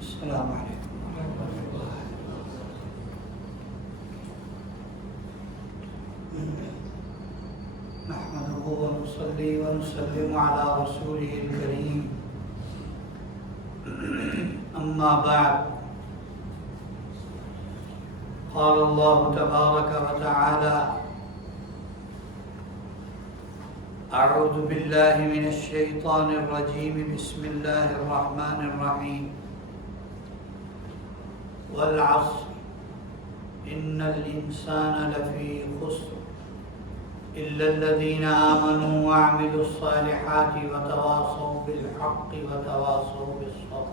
السلام علیکم نحمده ونصلي ونسلم على رسوله الكريم أما بعد قال الله تبارك وتعالى أعوذ بالله من الشيطان الرجيم بسم الله الرحمن الرحيم والعصر إن الإنسان لفي خسر إلا الذين آمنوا وعملوا الصالحات وتواصوا بالحق وتواصوا بالصبر.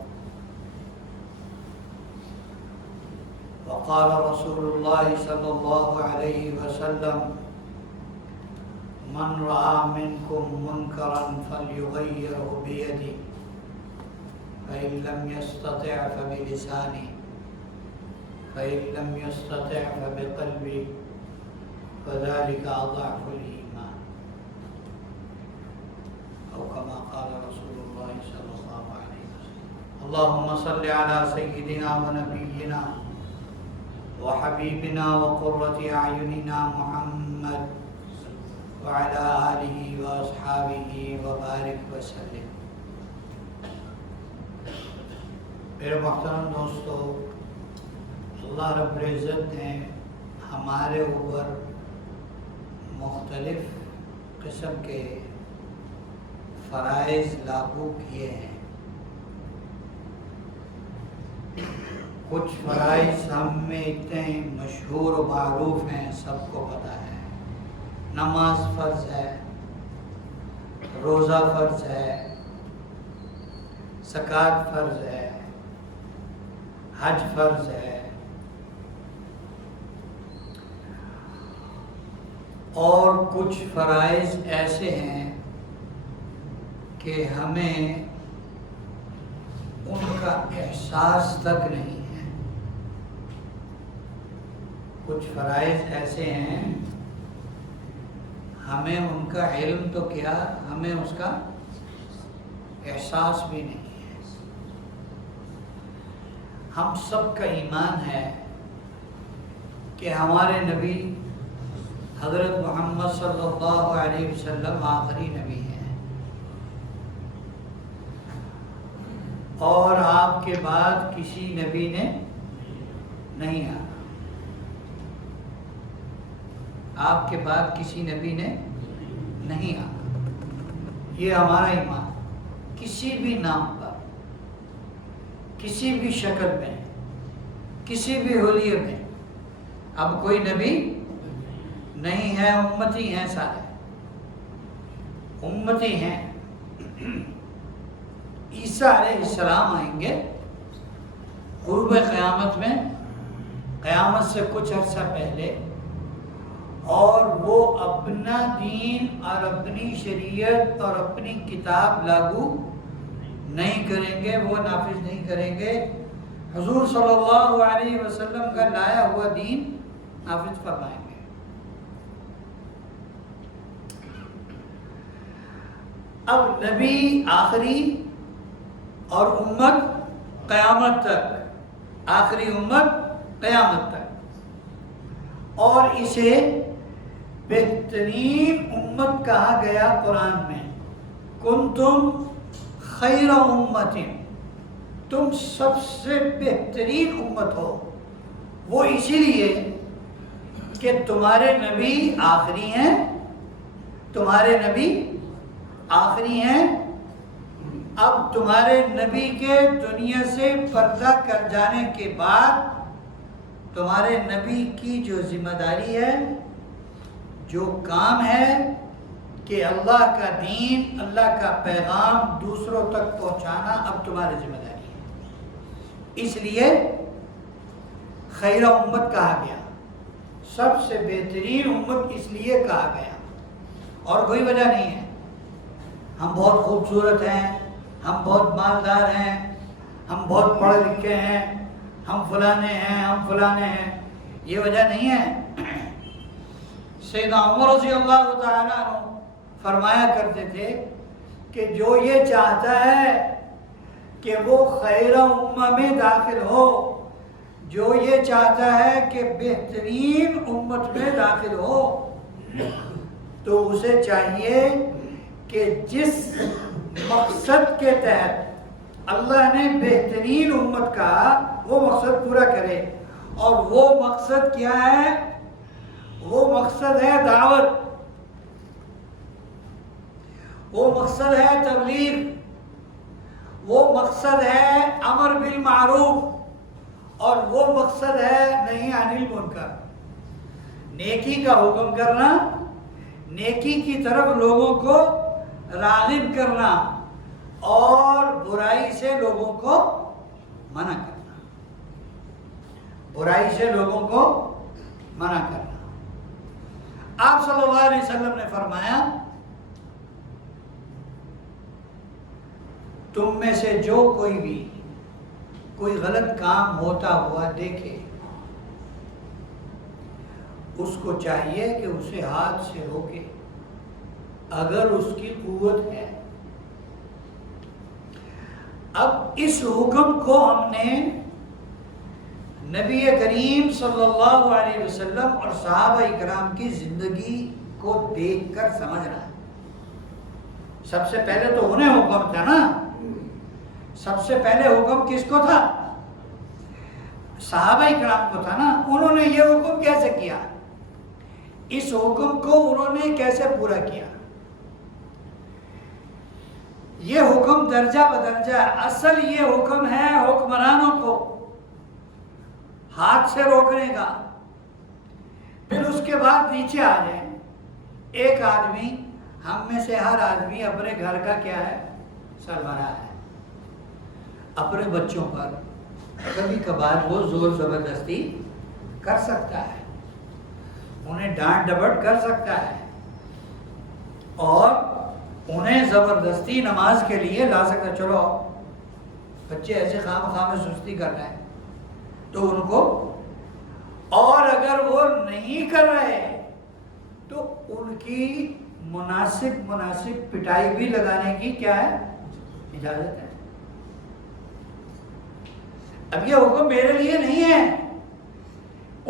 وقال رسول الله صلى الله عليه وسلم من رأى منكم منكرا فليغيره بيده فإن لم يستطع فبلسانه فإن لم يستطع فبقلبه فذلك أضعف الإيمان أو كما قال رسول الله صلى الله عليه وسلم. اللهم صل على سيدنا ونبينا وحبيبنا وقرة أعيننا محمد وعلى آله وأصحابه وبارك وسلم. میرے محترم دوستو، اللہ رب العزت نے ہمارے اوپر مختلف قسم کے فرائض لاگو کیے ہیں. کچھ فرائض ہم میں اتنے مشہور و معروف ہیں، سب کو پتہ ہے. نماز فرض ہے، روزہ فرض ہے، زکوٰۃ فرض ہے، حج فرض ہے، اور کچھ فرائض ایسے ہیں کہ ہمیں ان کا احساس تک نہیں ہے. کچھ فرائض ایسے ہیں ہمیں ان کا علم تو کیا، ہمیں اس کا احساس بھی نہیں ہے. ہم سب کا ایمان ہے کہ ہمارے نبی حضرت محمد صلی اللہ علیہ وسلم آخری نبی ہیں، اور آپ کے بعد کسی نبی نے نہیں آنا. آپ کے بعد کسی نبی نے نہیں آنا. یہ ہمارا ایمان. کسی بھی نام پر، کسی بھی شکل میں، کسی بھی حلیے میں اب کوئی نبی نہیں ہے. امتی ہیں، سارے امتی ہیں. عیسیٰ علیہ السلام آئیں گے قرب قیامت میں، قیامت سے کچھ عرصہ پہلے، اور وہ اپنا دین اور اپنی شریعت اور اپنی کتاب لاگو نہیں کریں گے، وہ نافذ نہیں کریں گے. حضور صلی اللہ علیہ وسلم کا لایا ہوا دین نافذ فرمائیں گے. اب نبی آخری اور امت قیامت تک، آخری امت قیامت تک، اور اسے بہترین امت کہا گیا قرآن میں. کنتم خیر امت، تم سب سے بہترین امت ہو. وہ اسی لیے کہ تمہارے نبی آخری ہیں، تمہارے نبی آخری ہیں. اب تمہارے نبی کے دنیا سے پردہ کر جانے کے بعد تمہارے نبی کی جو ذمہ داری ہے، جو کام ہے کہ اللہ کا دین، اللہ کا پیغام دوسروں تک پہنچانا، اب تمہاری ذمہ داری ہے. اس لیے خیر امت کہا گیا، سب سے بہترین امت اس لیے کہا گیا، اور کوئی وجہ نہیں ہے. ہم بہت خوبصورت ہیں، ہم بہت مالدار ہیں، ہم بہت پڑھے لکھے ہیں، ہم فلانے ہیں، ہم فلانے ہیں، یہ وجہ نہیں ہے. سیدنا عمر رضی اللہ تعالیٰ عنہ فرمایا کرتے تھے کہ جو یہ چاہتا ہے کہ وہ خیر امہ میں داخل ہو. جو یہ چاہتا ہے کہ بہترین امت میں داخل ہو تو اسے چاہیے کہ جس مقصد کے تحت اللہ نے بہترین امت کہا وہ مقصد پورا کرے. اور وہ مقصد کیا ہے؟ وہ مقصد ہے دعوت، وہ مقصد ہے تبلیغ، وہ مقصد ہے امر بالمعروف، اور وہ مقصد ہے نہی عن المنکر. نیکی کا حکم کرنا، نیکی کی طرف لوگوں کو راغب کرنا، اور برائی سے لوگوں کو منع کرنا. برائی سے لوگوں کو منع کرنا. آپ صلی اللہ علیہ وسلم نے فرمایا تم میں سے جو کوئی بھی کوئی غلط کام ہوتا ہوا دیکھے اس کو چاہیے کہ اسے ہاتھ سے روکے اگر اس کی قوت ہے. اب اس حکم کو ہم نے نبی کریم صلی اللہ علیہ وسلم اور صحابہ اکرام کی زندگی کو دیکھ کر سمجھنا ہے. سب سے پہلے تو انہیں حکم تھا نا، سب سے پہلے حکم کس کو تھا؟ صحابہ اکرام کو تھا نا. انہوں نے یہ حکم کیسے کیا؟ اس حکم کو انہوں نے کیسے پورا کیا؟ یہ حکم درجہ بدرجہ. اصل یہ حکم ہے حکمرانوں کو ہاتھ سے روکنے کا. پھر اس کے بعد نیچے آ جائیں. ایک آدمی، ہم میں سے ہر آدمی اپنے گھر کا کیا ہے؟ سربراہ ہے. اپنے بچوں پر کبھی کبھار وہ زور زبردستی کر سکتا ہے، انہیں ڈانٹ ڈپٹ کر سکتا ہے، اور انہیں زبردستی نماز کے لیے لا سکتا. چلو بچے ایسے خام خواہ میں سستی کر رہے ہیں تو ان کو، اور اگر وہ نہیں کر رہے تو ان کی مناسب پٹائی بھی لگانے کی کیا ہے؟ اجازت ہے. اب یہ حکم میرے لیے نہیں ہے،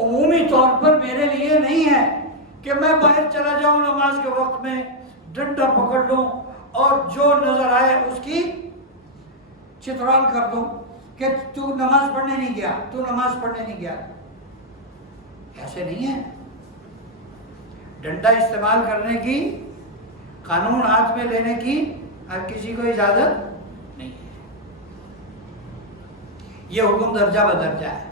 عمومی طور پر میرے لیے نہیں ہے کہ میں باہر چلا جاؤں نماز کے وقت میں ڈنڈا پکڑ لوں اور جو نظر آئے اس کی چترال کر دوں کہ تو نماز پڑھنے نہیں گیا، تو نماز پڑھنے نہیں گیا. ایسے نہیں ہے. ڈنڈا استعمال کرنے کی، قانون ہاتھ میں لینے کی ہر کسی کو اجازت نہیں ہے. یہ حکم درجہ بدرجہ ہے.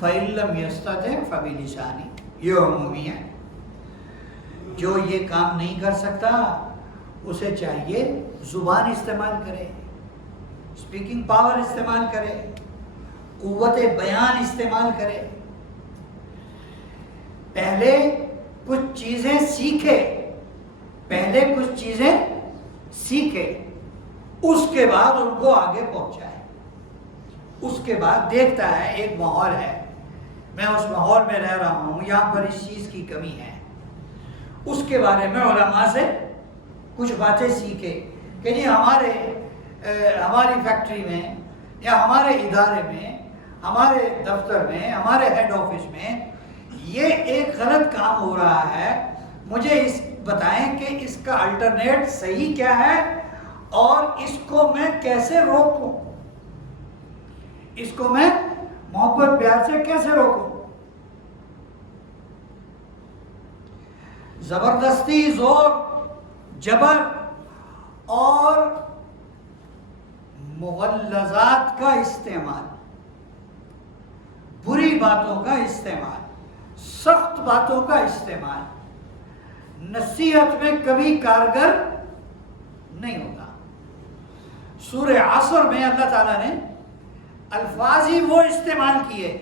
فَإِن لَّمْ يَسْتَطِعْ فَبِلِسَانِهِ، یہ عمومی ہے. جو یہ کام نہیں کر سکتا اسے چاہیے زبان استعمال کرے، اسپیکنگ پاور استعمال کرے، قوت بیان استعمال کرے. پہلے کچھ چیزیں سیکھے، اس کے بعد ان کو آگے پہنچائے. اس کے بعد دیکھتا ہے ایک ماحول ہے، میں اس ماحول میں رہ رہا ہوں، یہاں پر اس چیز کی کمی ہے، اس کے بارے میں علماء سے کچھ باتیں سیکھے کہ جی ہماری فیکٹری میں یا ہمارے ادارے میں، ہمارے دفتر میں، ہمارے ہیڈ آفس میں یہ ایک غلط کام ہو رہا ہے، مجھے بتائیں کہ اس کا الٹرنیٹ صحیح کیا ہے اور اس کو میں کیسے روکوں، اس کو میں محبت پیار سے کیسے روکوں. زبردستی، زور، جبر اور مغلظات کا استعمال، بری باتوں کا استعمال، سخت باتوں کا استعمال نصیحت میں کبھی کارگر نہیں ہوگا. سورہ عصر میں اللہ تعالیٰ نے الفاظ ہی وہ استعمال کیے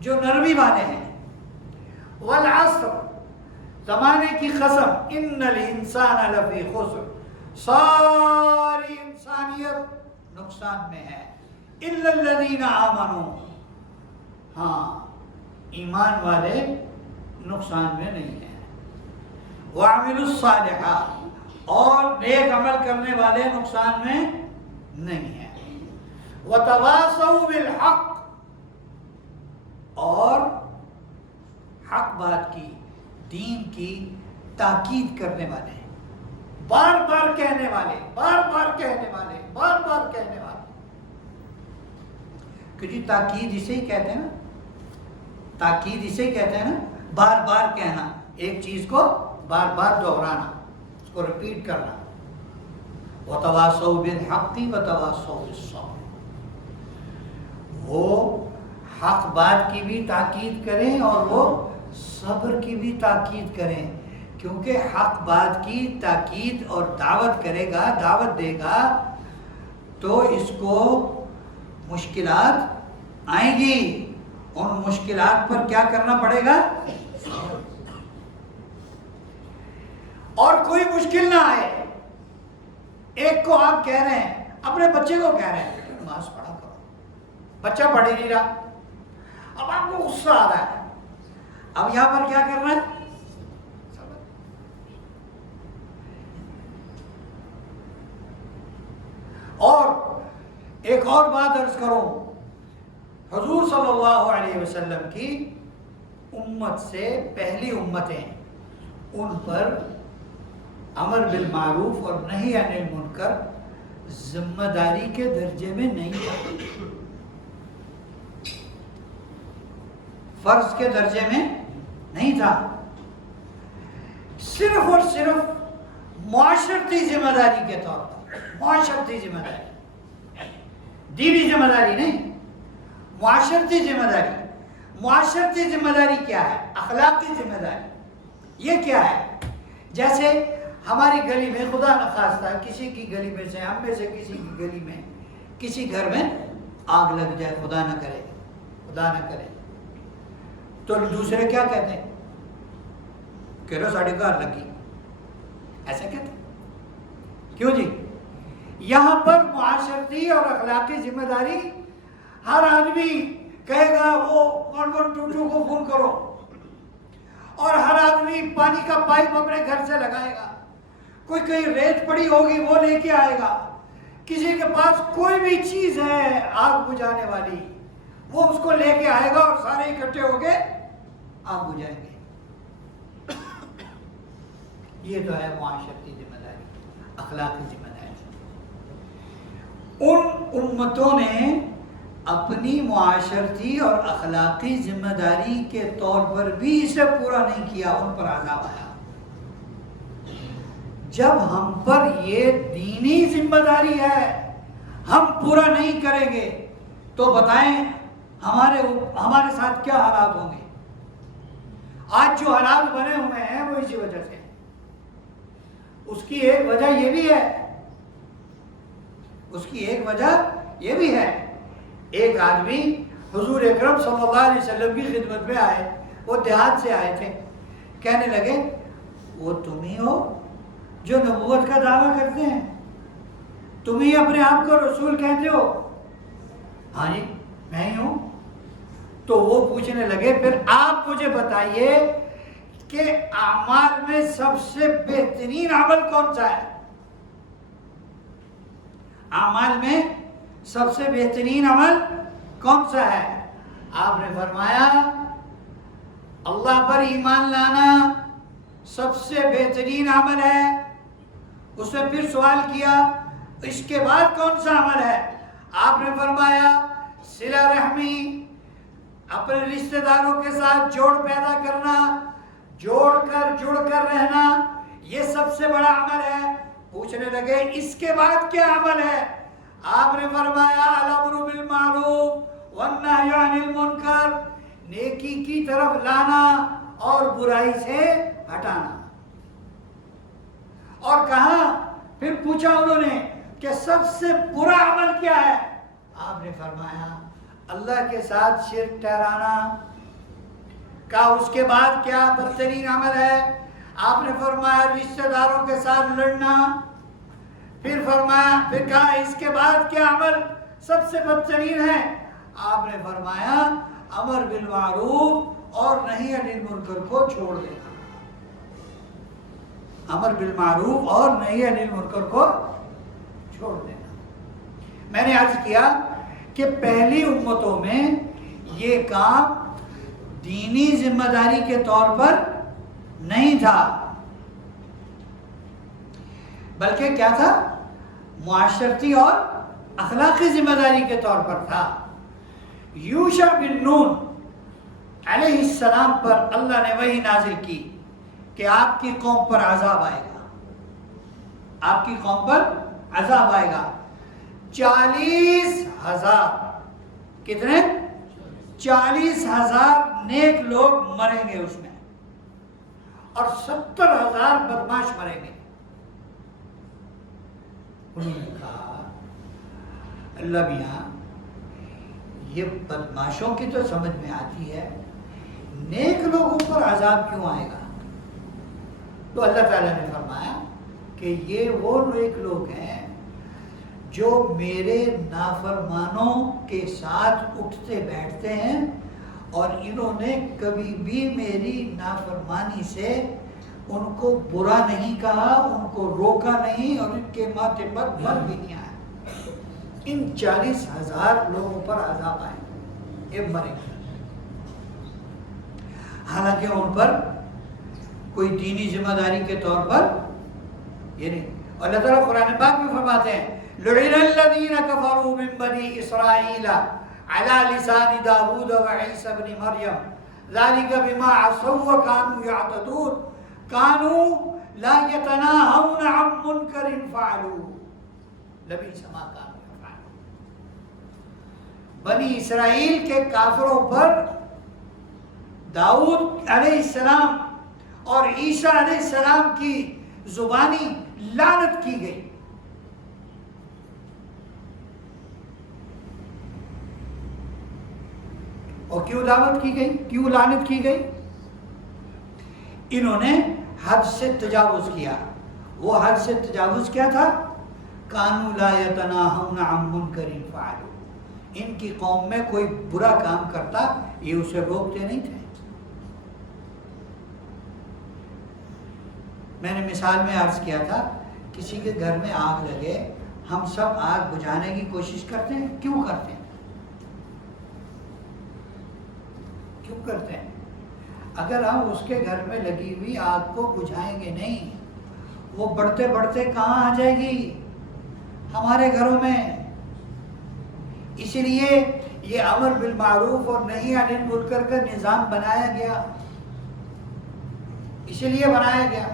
جو نرمی والے ہیں. والعصر، زمانے کی قسم، ان الانسان لفی خسر، ساری انسانیت نقصان میں ہے، الا الذین آمنوا، ہاں ایمان والے نقصان میں نہیں ہیں، وعملوا الصالحات، اور نیک عمل کرنے والے نقصان میں نہیں ہیں. وتواصوا بالحق، اور حق بات کی، دین کی تاکید کرنے والے، بار بار کہنے والے، بار بار کہنے والے، بار بار کہنے والے. کہ جی تاکید اسے ہی کہتے ہیں نا، تاکید اسے کہتے ہیں نا، بار بار کہنا، ایک چیز کو بار بار دہرانا، اس کو ریپیٹ کرنا. وَتَوَاصَوْا بِالْحَقِّ وَتَوَاصَوْا بِالصَّبْرِ، وہ حق بات کی بھی تاکید کریں اور وہ صبر کی بھی تاکید کریں، کیونکہ حق بات کی تاکید اور دعوت کرے گا، دعوت دے گا تو اس کو مشکلات آئیں گی، ان مشکلات پر کیا کرنا پڑے گا؟ اور کوئی مشکل نہ آئے. ایک کو آپ کہہ رہے ہیں، اپنے بچے کو کہہ رہے ہیں نماز پڑھا کرو، بچہ پڑھ ہی نہیں رہا، اب آپ کو غصہ آ رہا ہے، اب یہاں پر کیا کرنا ہے؟ اور ایک اور بات عرض کروں، حضور صلی اللہ علیہ وسلم کی امت سے پہلی امتیں، ان پر امر بالمعروف اور نہی عن المنکر ذمہ داری کے درجے میں نہیں تھا، فرض کے درجے میں نہیں تھا، صرف اور صرف معاشرتی ذمہ داری کے طور پر، معاشرتی ذمہ داری، دینی ذمہ داری نہیں، معاشرتی ذمہ داری. معاشرتی ذمہ داری کیا ہے؟ اخلاقی ذمہ داری. یہ کیا ہے؟ جیسے ہماری گلی میں خدا نخواستہ کسی کی گلی میں سے، ہم میں سے کسی کی گلی میں، کسی گھر میں آگ لگ جائے، خدا نہ کرے، خدا نہ کرے، تو دوسرے کیا کہتے ہیں؟ کہہ رہو ساڑھے گھر لگی، ایسا کہتے ہیں. کیوں جی؟ یہاں پر معاشرتی اور اخلاقی ذمہ داری، ہر آدمی کہے گا وہ 112 کو فون کرو، اور ہر آدمی پانی کا پائپ اپنے گھر سے لگائے گا، کوئی کہیں ریت پڑی ہوگی وہ لے کے آئے گا، کسی کے پاس کوئی بھی چیز ہے آگ بجھانے والی وہ اس کو لے کے آئے گا، اور سارے اکٹھے ہو کے آگ بجھائیں گے. یہ تو ہے معاشرتی ذمہ داری، اخلاقی ذمہ داری. ان امتوں نے اپنی معاشرتی اور اخلاقی ذمہ داری کے طور پر بھی اسے پورا نہیں کیا، ان پر عذاب آیا. جب ہم پر یہ دینی ذمہ داری ہے ہم پورا نہیں کریں گے تو بتائیں ہمارے ساتھ کیا حالات ہوں گے. آج جو حالات بنے ہوئے ہیں وہ اسی وجہ سے. اس کی ایک وجہ یہ بھی ہے، اس کی ایک وجہ یہ بھی ہے. ایک آدمی حضور اکرم صلی اللہ علیہ وسلم کی خدمت میں آئے، وہ دیہات سے آئے تھے، کہنے لگے وہ تم ہی ہو جو نبوت کا دعویٰ کرتے ہیں، تم ہی اپنے آپ کو رسول کہتے ہو؟ ہاں جی میں ہی ہوں. تو وہ پوچھنے لگے پھر آپ مجھے بتائیے کہ اعمال میں سب سے بہترین عمل کون سا ہے؟ اعمال میں سب سے بہترین عمل کون سا ہے؟ آپ نے فرمایا اللہ پر ایمان لانا سب سے بہترین عمل ہے. اس نے پھر سوال کیا اس کے بعد کون سا عمل ہے؟ آپ نے فرمایا صلہ رحمی، اپنے رشتہ داروں کے ساتھ جوڑ پیدا کرنا، جڑ کر رہنا، یہ سب سے بڑا عمل ہے. پوچھنے لگے اس کے بعد کیا عمل ہے؟ آپ نے فرمایا الامر بالمعروف والنہی عن المنکر، نیکی کی طرف لانا اور برائی سے ہٹانا. اور کہا پھر پوچھا انہوں نے کہ سب سے برا عمل کیا ہے؟ آپ نے فرمایا اللہ کے ساتھ شرک ٹھہرانا. کہا اس کے بعد کیا بدترین عمل ہے؟ آپ نے فرمایا رشتہ داروں کے ساتھ لڑنا. پھر فرمایا پھر کہا اس کے بعد کیا عمل سب سے بدترین ہے؟ آپ نے فرمایا امر بالمعروف اور نہی عن المنکر کو چھوڑ دینا. امر بالمعروف اور نہی عن المنکر کو چھوڑ دینا. میں نے عرض کیا کہ پہلی امتوں میں یہ کام دینی ذمہ داری کے طور پر نہیں تھا، بلکہ کیا تھا؟ معاشرتی اور اخلاقی ذمہ داری کے طور پر تھا۔ یوشع بن نون علیہ السلام پر اللہ نے وحی نازل کی کہ آپ کی قوم پر عذاب آئے گا، آپ کی قوم پر عذاب آئے گا۔ 40,000 کتنے؟ 40,000 نیک لوگ مریں گے اس میں، اور 70,000 بدماش مریں گے۔ انہوں نے کہا اللہ میاں یہ بدماشوں کی تو سمجھ میں آتی ہے، نیک لوگوں پر عذاب کیوں آئے گا؟ تو اللہ تعالیٰ نے فرمایا کہ یہ وہ نیک لوگ ہیں جو میرے نافرمانوں کے ساتھ اٹھتے بیٹھتے ہیں، اور انہوں نے کبھی بھی میری نافرمانی سے ان کو برا نہیں کہا، ان کو روکا نہیں، اور ان کے ماتھے پر بل بھی نہیں آیا۔ ان 40,000 لوگوں پر عذاب آئے، یہ مرے گا، حالانکہ ان پر کوئی دینی ذمہ داری کے طور پر یہ نہیں۔ اللہ تعالیٰ قرآن پاک میں فرماتے ہیں لعن الذین کفروا من بنی اسرائیل علی لسان داود وعیسی بن مریم ذلک بما عصوا وکانوا یعتدون کانوا لا یتناہون عن منکر فعلوہ لبئس ما کانوا یفعلون۔ بنی اسرائیل کے کافروں پر داؤد علیہ السلام اور عیسیٰ علیہ السلام کی زبانی لعنت کی گئی۔ اور کیوں دعوت کی گئی، کیوں لعنت کی گئی؟ انہوں نے حد سے تجاوز کیا۔ وہ حد سے تجاوز کیا تھا؟ کانوا لا یتناہون عن منکر فعلوہ، ان کی قوم میں کوئی برا کام کرتا یہ اسے روکتے نہیں تھے۔ میں نے مثال میں عرض کیا تھا کسی کے گھر میں آگ لگے، ہم سب آگ بجھانے کی کوشش کرتے ہیں، کیوں کرتے ہیں؟ کیوں کرتے ہیں؟ اگر ہم اس کے گھر میں لگی ہوئی آگ کو بجھائیں گے نہیں، وہ بڑھتے بڑھتے کہاں آ جائے گی؟ ہمارے گھروں میں۔ اس لیے یہ امر بالمعروف اور نہی عن المنکر کا نظام بنایا گیا، اسی لیے بنایا گیا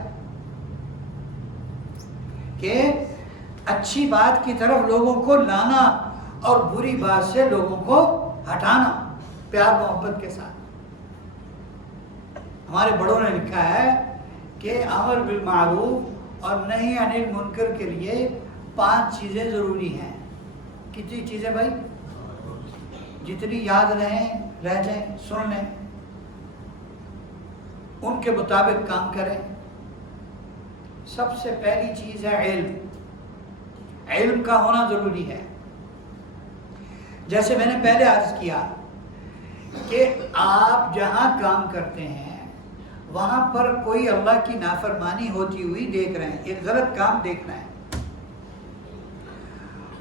کہ اچھی بات کی طرف لوگوں کو لانا اور بری بات سے لوگوں کو ہٹانا پیار محبت کے ساتھ۔ ہمارے بڑوں نے لکھا ہے کہ امر بالمعروف اور نہی عن المنکر کے لیے 5 چیزیں ضروری ہیں۔ کتنی چیزیں بھائی؟ جتنی یاد رہ جائیں، سن لیں، ان کے مطابق کام کریں۔ سب سے پہلی چیز ہے علم، علم کا ہونا ضروری ہے۔ جیسے میں نے پہلے عرض کیا کہ آپ جہاں کام کرتے ہیں وہاں پر کوئی اللہ کی نافرمانی ہوتی ہوئی دیکھ رہے ہیں، ایک غلط کام دیکھ رہے ہیں،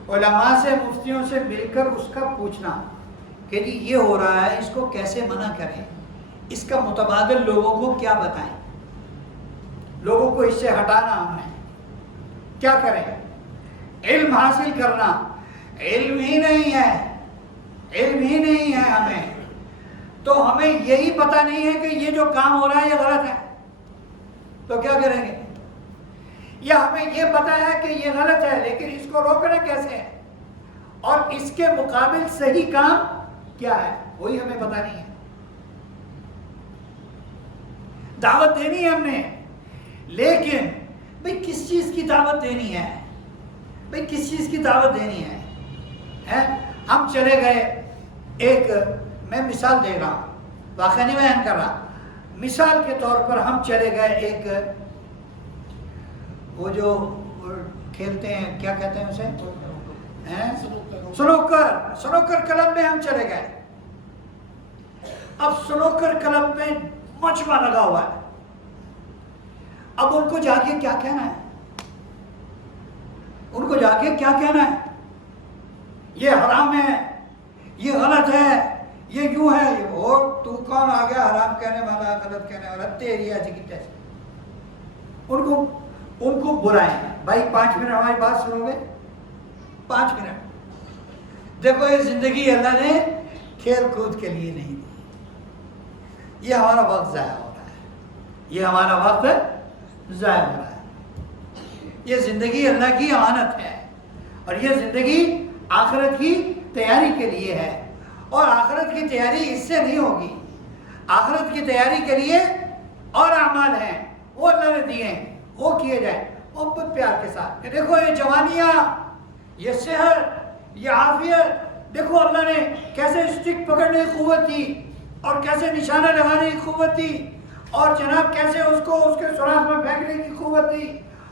علماء سے مفتیوں سے مل کر اس کا پوچھنا کہ جی یہ ہو رہا ہے، اس کو کیسے منع کریں، اس کا متبادل لوگوں کو کیا بتائیں، لوگوں کو اس سے ہٹانا ہم نے کیا کریں؟ علم حاصل کرنا۔ علم ہی نہیں ہے، علم ہی نہیں ہے ہمیں، تو ہمیں یہی پتہ نہیں ہے کہ یہ جو کام ہو رہا ہے یہ غلط ہے، تو کیا کریں گے؟ یا ہمیں یہ پتہ ہے کہ یہ غلط ہے لیکن اس کو روکنا کیسے ہے، اور اس کے مقابل صحیح کام کیا ہے وہی ہمیں پتہ نہیں ہے۔ دعوت دینی ہے ہم نے، لیکن بھئی کس چیز کی دعوت دینی ہے؟ بھئی کس چیز کی دعوت دینی ہے؟ ہم چلے گئے، ایک میں مثال دے رہا ہوں، واقعہ نہیں بیان کر رہا، مثال کے طور پر ہم چلے گئے ایک وہ جو کھیلتے ہیں کیا کہتے ہیں اسے، سنوکر کلب میں ہم چلے گئے۔ اب سنوکر کلب میں مجمع لگا ہوا ہے، اب ان کو جا کے کیا کہنا ہے؟ ان کو جا کے کیا کہنا ہے؟ یہ حرام ہے، یہ یوں ہے، اور تو کون آ گیا حرام کہنے والا، غلط کہنے والا، تیری ایسی کی تیسی. ان کو بلائیں. بھائی 5 منٹ ہماری بات سنو گے؟ 5 منٹ. دیکھو یہ زندگی اللہ نے کھیل کود کے لیے نہیں دی. یہ ہمارا وقت ضائع ہو رہا ہے، یہ ہمارا وقت ضائع ہو رہا ہے. یہ زندگی اللہ کی امانت ہے، اور یہ زندگی آخرت کی تیاری کے لیے ہے. اور آخرت کی تیاری اس سے نہیں ہوگی. آخرت کی تیاری کے لیے اور اعمال ہیں، وہ اللہ نے دیے ہیں، وہ کیے جائیں محبت پیار کے ساتھ. کہ دیکھو یہ جوانیاں، یہ صحت، یہ عافیت، دیکھو اللہ نے کیسے اسٹک پکڑنے کی قوت دی، اور کیسے نشانہ لگانے کی قوت دی، اور جناب کیسے اس کو اس کے سوراخ میں پھینکنے کی قوت دی،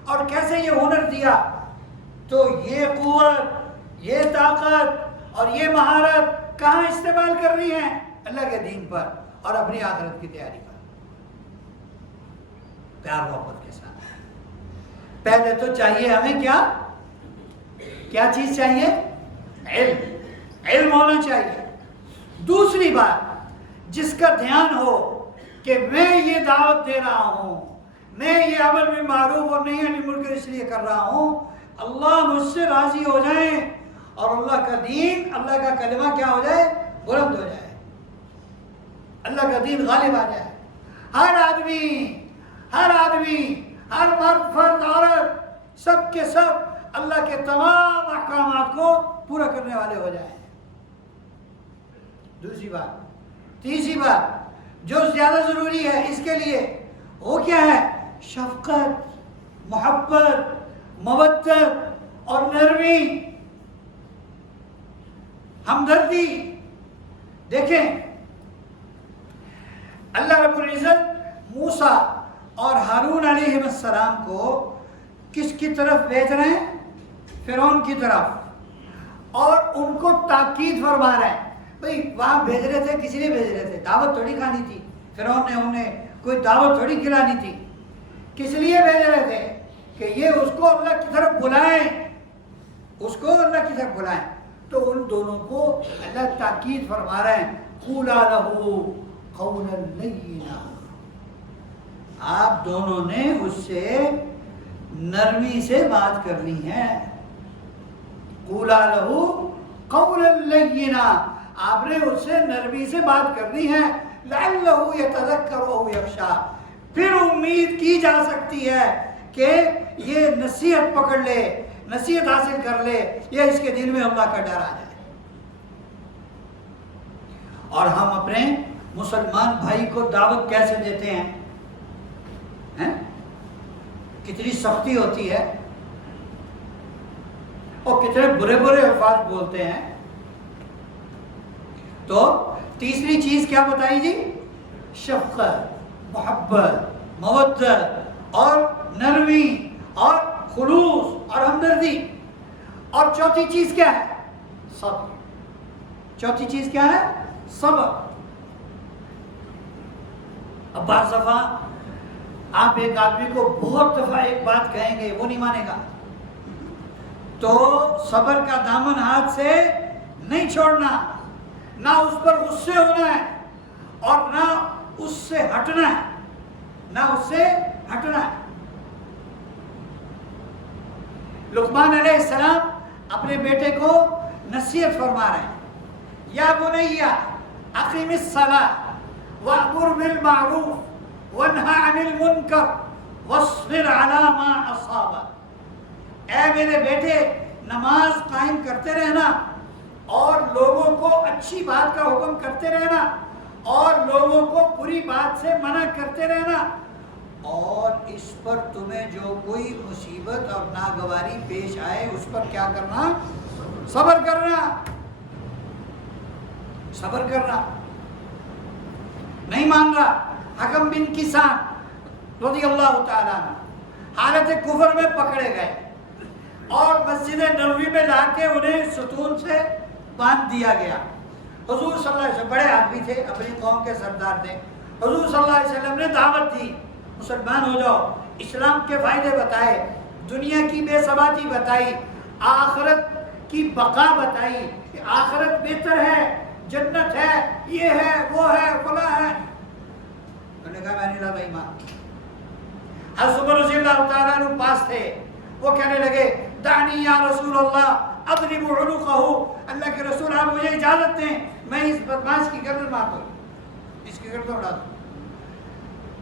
اور کیسے یہ ہنر دیا. تو یہ قوت، یہ طاقت اور یہ مہارت کہاں استعمال کرنی ہے؟ اللہ کے دین پر اور اپنی آخرت کی تیاری پر، پیار محبت کے ساتھ. پہلے تو چاہیے ہمیں کیا چیز چاہیے؟ علم ہونا چاہیے. دوسری بات، جس کا دھیان ہو کہ میں یہ دعوت دے رہا ہوں، میں یہ امر بالمعروف اور نہی عن المنکر اس لیے کر رہا ہوں اللہ مجھ سے راضی ہو جائیں، اور اللہ کا دین، اللہ کا کلمہ کیا ہو جائے؟ بلند ہو جائے، اللہ کا دین غالب آ جائے. ہر آدمی، ہر مرد، فرد، عورت، سب کے سب اللہ کے تمام احکامات کو پورا کرنے والے ہو جائیں. دوسری بات. تیسری بات جو زیادہ ضروری ہے اس کے لیے، وہ کیا ہے؟ شفقت، محبت، مودت اور نرمی، ہمدردی. دیکھیں اللہ رب العزت موسیٰ اور ہارون علیہ السلام کو کس کی طرف بھیج رہے ہیں؟ فرعون کی طرف. اور ان کو تاکید فرما رہے ہیں. بھئی وہاں بھیج رہے تھے کسی لیے بھیج رہے تھے؟ دعوت تھوڑی کھانی تھی. فرعون نے انہیں کوئی دعوت تھوڑی کھلانی تھی. کس لیے بھیج رہے تھے؟ کہ یہ اس کو اللہ کی طرف بلائیں، اس کو اللہ کی طرف بلائیں. تو ان دونوں کو اللہ تاکید فرما رہے ہیں، قولا لہ قولا لینا. آپ دونوں نے اس سے نرمی سے بات کرنی ہے. قولا لہ قولا لینا، آپ نے اس سے نرمی سے بات کرنی ہے. لعلہ یتذکر او یخشی، پھر امید کی جا سکتی ہے کہ یہ نصیحت پکڑ لے، نصیحت حاصل کر لے، یا اس کے دل میں اللہ کا ڈر آ جائے. اور ہم اپنے مسلمان بھائی کو دعوت کیسے دیتے ہیں؟ کتنی سختی ہوتی ہے، اور کتنے برے برے الفاظ بولتے ہیں. تو تیسری چیز کیا بتائی جی؟ شفقت، محبت، مودت اور نرمی اور خلوص اور ہمدردی. اور چوتھی چیز کیا ہے؟ صبر. چوتھی چیز کیا ہے؟ صبر. اب بعض دفعہ آپ ایک آدمی کو بہت دفعہ ایک بات کہیں گے، وہ نہیں مانے گا، تو صبر کا دامن ہاتھ سے نہیں چھوڑنا، نہ اس پر غصے ہونا ہے اور نہ اس سے ہٹنا ہے، نہ اس سے ہٹنا ہے. لقمان علیہ السلام اپنے بیٹے کو نصیحت فرما رہے ہیں، یا بنی اقم الصلاۃ وأمر بالمعروف وانہا عن المنکر واصبر علی ما اصابک. اے میرے بیٹے، نماز قائم کرتے رہنا، اور لوگوں کو اچھی بات کا حکم کرتے رہنا، اور لوگوں کو بری بات سے منع کرتے رہنا، اور اس پر تمہیں جو کوئی مصیبت اور ناگواری پیش آئے اس پر کیا کرنا؟ صبر کرنا. صبر کرنا. نہیں مان رہا. حکم بن کسان رضی اللہ تعالیٰ عنہ حالت کفر میں پکڑے گئے، اور مسجد نبوی میں لا کے انہیں ستون سے باندھ دیا گیا. حضور صلی اللہ علیہ وسلم بڑے آدمی تھے، اپنی قوم کے سردار تھے. حضور صلی اللہ علیہ وسلم نے دعوت دی، مسلمان ہو جاؤ، اسلام کے فائدے بتائے، دنیا کی بے ثباتی بتائی، آخرت کی بقا بتائی کہ آخرت بہتر ہے، جنت ہے، یہ ہے وہ ہے فلاں ہے. انہوں نے کہا میں نہیں لاتا ایمان. حضرت عمر رضی اللہ تعالیٰ عنہ پاس تھے. وہ کہنے لگے دعنی یا رسول اللہ اضرب عنقہ، اللہ کے رسول آپ مجھے اجازت دیں میں اس بدماش کی گردن مار دوں، اس کی گردن اڑا دوں.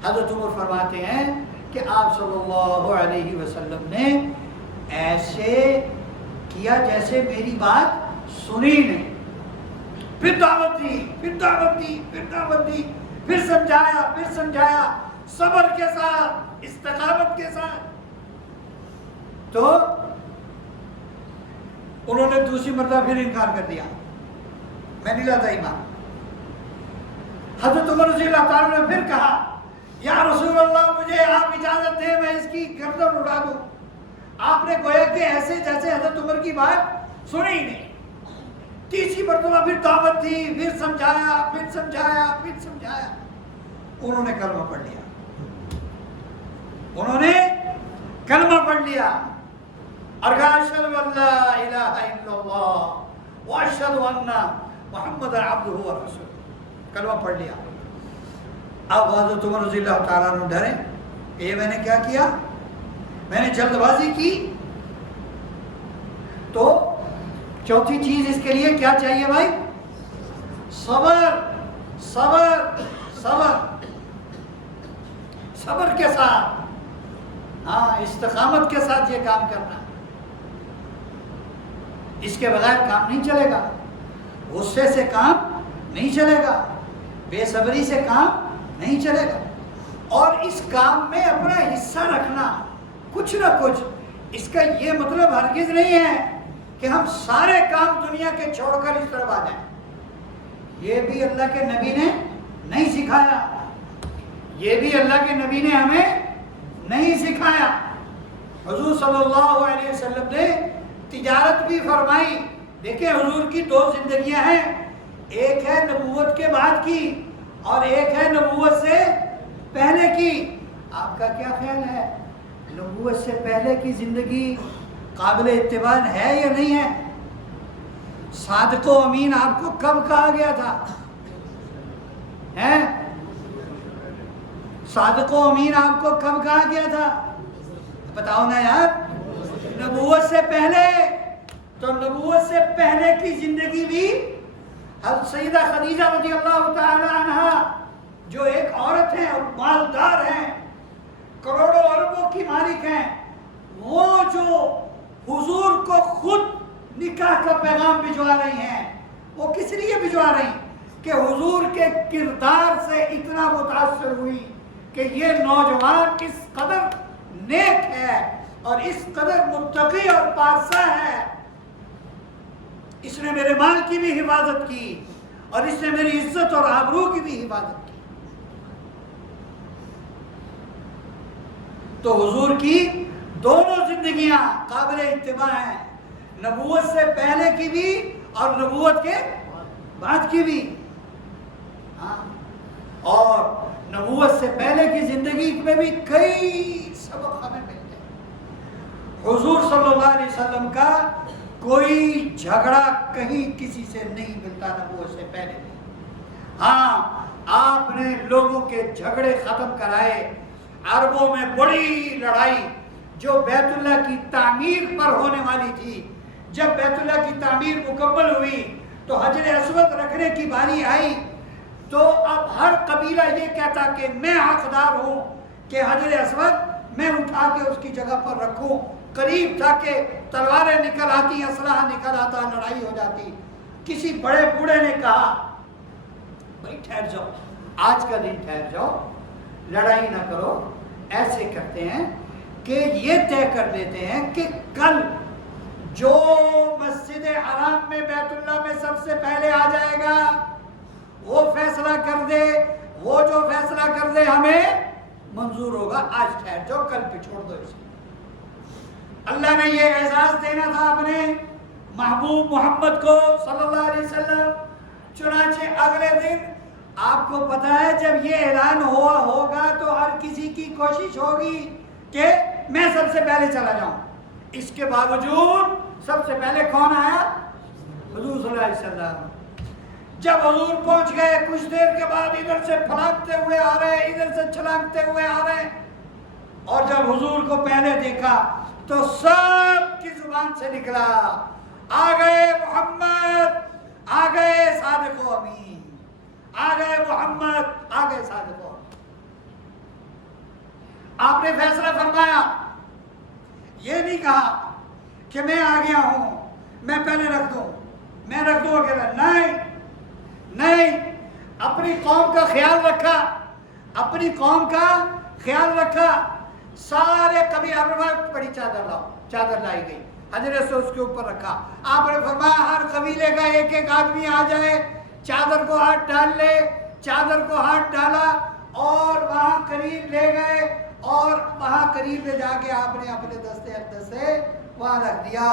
حضرت عمر فرماتے ہیں کہ آپ صلی اللہ علیہ وسلم نے ایسے کیا جیسے میری بات سنی نہیں. پھر دعوت دی، پھر دعوت دی، پھر دعوت دی، پھر سمجھایا، پھر سمجھایا، صبر کے ساتھ، استقامت کے ساتھ. تو انہوں نے دوسری مرتبہ پھر انکار کر دیا، میں نہیں لاتا ایمان. حضرت عمر رضی اللہ تعالیٰ نے پھر کہا یا رسول اللہ مجھے آپ اجازت دیں میں اس کی گردن اڑا دوں. آپ نے گویا کہ ایسے جیسے حضرت عمر کی بات سنی ہی نہیں. تیسری مرتبہ پھر دعوت دی، پھر سمجھایا، پھر سمجھایا، پھر سمجھایا. انہوں نے کلمہ پڑھ لیا، انہوں نے کلمہ پڑھ لیا اور کہا اشہد ان لا الہ الا اللہ واشہد ان محمد عبدہ ورسولہ. کلمہ پڑھ لیا. اب حضرت عمر رضی اللہ تعالیٰ عنہ ڈرے کہ یہ میں نے کیا کیا، میں نے جلد بازی کی. تو چوتھی چیز اس کے لیے کیا چاہیے بھائی؟ صبر، صبر، صبر، صبر کے ساتھ، ہاں استقامت کے ساتھ یہ کام کرنا. اس کے بغیر کام نہیں چلے گا. غصے سے کام نہیں چلے گا، بے صبری سے کام نہیں چلے گا. اور اس کام میں اپنا حصہ رکھنا کچھ نہ کچھ. اس کا یہ مطلب ہرگز نہیں ہے کہ ہم سارے کام دنیا کے چھوڑ کر اس طرف آ جائیں. یہ بھی اللہ کے نبی نے نہیں سکھایا، یہ بھی اللہ کے نبی نے ہمیں نہیں سکھایا. حضور صلی اللہ علیہ وسلم نے تجارت بھی فرمائی. دیکھیں حضور کی دو زندگیاں ہیں، ایک ہے نبوت کے بعد کی اور ایک ہے نبوت سے پہلے کی. آپ کا کیا خیال ہے، نبوت سے پہلے کی زندگی قابل اتباع ہے یا نہیں ہے؟ صادق و امین آپ کو کب کہا گیا تھا؟ ہیں؟ صادق و امین آپ کو کب کہا گیا تھا؟ بتاؤ نا یار. نبوت سے پہلے. تو نبوت سے پہلے کی زندگی بھی حضرت سیدہ خدیجہ رضی اللہ تعالی عنہا جو ایک عورت ہیں اور مالدار ہیں، کروڑوں اربوں کی مالک ہیں، وہ جو حضور کو خود نکاح کا پیغام بھجوا رہی ہیں. وہ کس لیے بھجوا رہی ہیں؟ کہ حضور کے کردار سے اتنا متاثر ہوئی کہ یہ نوجوان اس قدر نیک ہے اور اس قدر متقی اور پارسا ہے، اس نے میرے مال کی بھی حفاظت کی اور اس نے میری عزت اور آبرو کی بھی حفاظت کی. تو حضور کی دونوں زندگیاں قابل اتباع ہیں، نبوت سے پہلے کی بھی اور نبوت کے بعد کی بھی. ہاں، اور نبوت سے پہلے کی زندگی میں بھی کئی سبق ہمیں ملتے ہیں. حضور صلی اللہ علیہ وسلم کا کوئی جھگڑا کہیں کسی سے نہیں ملتا نبوت سے پہلے. ہاں، آپ نے لوگوں کے جھگڑے ختم کرائے. عربوں میں بڑی لڑائی جو بیت اللہ کی تعمیر پر ہونے والی تھی، جب بیت اللہ کی تعمیر مکمل ہوئی تو حجر اسود رکھنے کی باری آئی تو اب ہر قبیلہ یہ کہتا کہ میں حقدار ہوں کہ حجر اسود میں اٹھا کے اس کی جگہ پر رکھوں. قریب تھا کہ تلواریں نکل آتی، اسلحہ نکل آتا، لڑائی ہو جاتی. کسی بڑے بوڑھے نے کہا بھائی ٹھہر جاؤ، آج کا دن ٹھہر جاؤ، لڑائی نہ کرو. ایسے کرتے ہیں کہ یہ طے کر لیتے ہیں کہ کل جو مسجد حرام میں بیت اللہ میں سب سے پہلے آ جائے گا وہ فیصلہ کر دے، وہ جو فیصلہ کر دے ہمیں منظور ہوگا. آج ٹھہر جاؤ، کل پہ چھوڑ دو اسے. اللہ نے یہ اعزاز دینا تھا اپنے محبوب محمد کو صلی اللہ علیہ وسلم. چنانچہ اگلے دن آپ کو پتا ہے جب یہ اعلان ہوگا تو ہر کسی کی کوشش ہوگی کہ میں سب سے پہلے چلا جاؤں. اس کے باوجود سب سے پہلے کون آیا؟ حضور صلی اللہ علیہ وسلم. جب حضور پہنچ گئے کچھ دیر کے بعد ادھر سے پھلانگتے ہوئے آ رہے ہیں، ادھر سے چھلانگتے ہوئے آ رہے ہیں، اور جب حضور کو پہلے دیکھا تو سب کی زبان سے نکلا آ گئے محمد، آ گئے صادق و امین، آ گئے محمد، آ گئے صادق و امین۔ آپ نے فیصلہ فرمایا، یہ نہیں کہا کہ میں آ گیا ہوں میں پہلے رکھ دوں، میں رکھ دوں اکیلا، نہیں نہیں، اپنی قوم کا خیال رکھا، اپنی قوم کا خیال رکھا۔ سارے بڑی چادر لاؤ، چادر لائی گئی، حجرے سے اس کے اوپر رکھا۔ آپ نے فرمایا ہر قبیلے کا ایک ایک آدمی آ جائے، چادر کو ہاتھ ڈال لے، چادر کو ہاتھ ڈالا اور وہاں قریب لے گئے، اور وہاں قریب لے جا کے آپ نے اپنے دستے اقدس سے وہاں رکھ دیا۔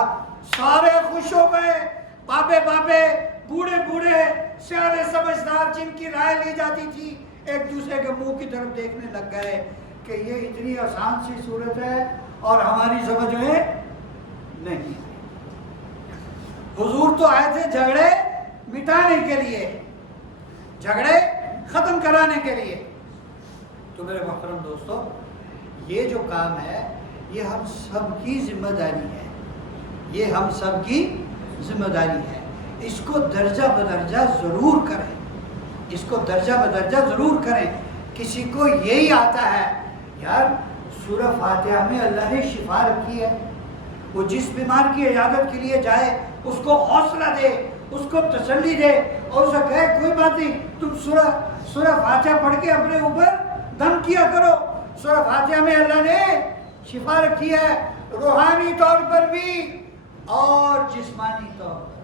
سارے خوش ہو گئے، بابے بابے، بوڑھے بوڑھے، سیانے سمجھدار جن کی رائے لی جاتی تھی، ایک دوسرے کے منہ کی طرف دیکھنے لگ گئے کہ یہ اتنی آسان سی صورت ہے اور ہماری سمجھ میں نہیں۔ حضور تو آئے تھے جھگڑے مٹانے کے لیے، جھگڑے ختم کرانے کے لیے۔ تو میرے محترم دوستو، یہ جو کام ہے یہ ہم سب کی ذمہ داری ہے، یہ ہم سب کی ذمہ داری ہے۔ اس کو درجہ بدرجہ ضرور کریں، اس کو درجہ بدرجہ ضرور کریں۔ کسی کو یہی آتا ہے یار سورہ فاتحہ میں اللہ نے شفا رکھی ہے، وہ جس بیمار کی عیادت کے لیے جائے اس کو حوصلہ دے، اس کو تسلی دے، اور اسے کہے کوئی بات نہیں، تم سورہ فاتحہ پڑھ کے اپنے اوپر دم کیا کرو، سورہ فاتحہ میں اللہ نے شفا رکھی ہے، روحانی طور پر بھی اور جسمانی طور پر۔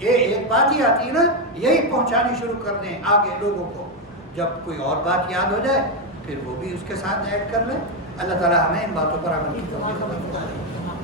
یہ ایک بات ہی آتی ہے نا، یہی پہنچانی شروع کر دیں آگے لوگوں کو، جب کوئی اور بات یاد ہو جائے پھر وہ بھی اس کے ساتھ ایڈ کر لیں۔ اللہ تعالی ہمیں ان باتوں پر عمل کی توفیق عطا فرمائے۔